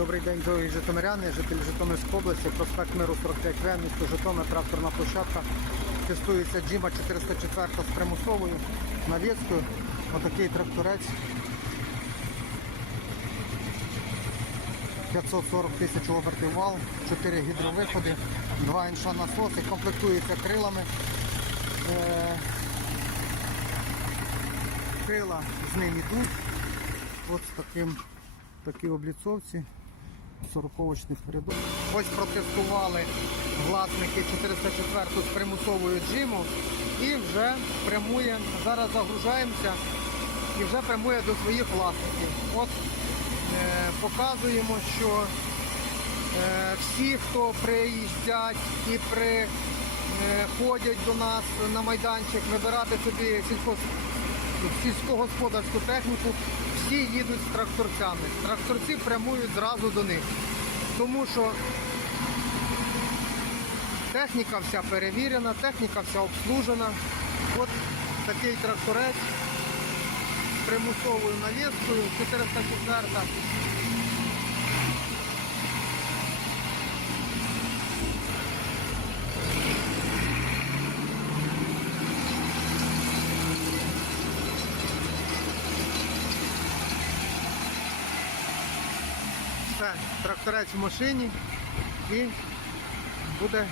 Добрий день, дорогі житомиряни, жителі Житомирської області, проспект Миру 45В, місто Житомир, тракторна площадка. Тестується Джима 404 з примусовою навіскою. Отакий тракторець. 540 тисяч обертів вал, 4 гідровиходи, 2 інша насоси, комплектується крилами. Е, Крила з ним йдуть. З таким такі обліцовці. 40-очний передок. Ось протестували власники 404 з примусовою джиму і вже прямує, зараз загружаємося і вже прямує до своїх власників. От е, показуємо, що е, всі, хто приїздять і приходять до нас на майданчик вибирати собі сільхоз сільськогосподарську техніку, всі їдуть з тракторцями. Тракторці прямують зразу до них. Тому що техніка вся перевірена, техніка вся обслужена. От такий тракторець з примусовою навіскою 404. Все, тракторець в машині і буде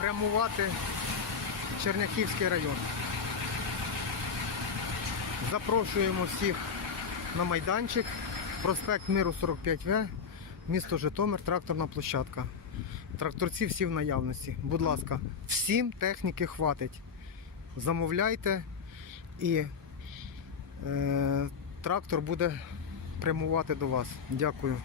прямувати Черняхівський район. Запрошуємо всіх на майданчик, проспект Миру 45В, місто Житомир, тракторна площадка. Тракторці всі в наявності. Будь ласка, всім техніки хватить. Замовляйте і е, трактор буде прямувати до вас. Дякую.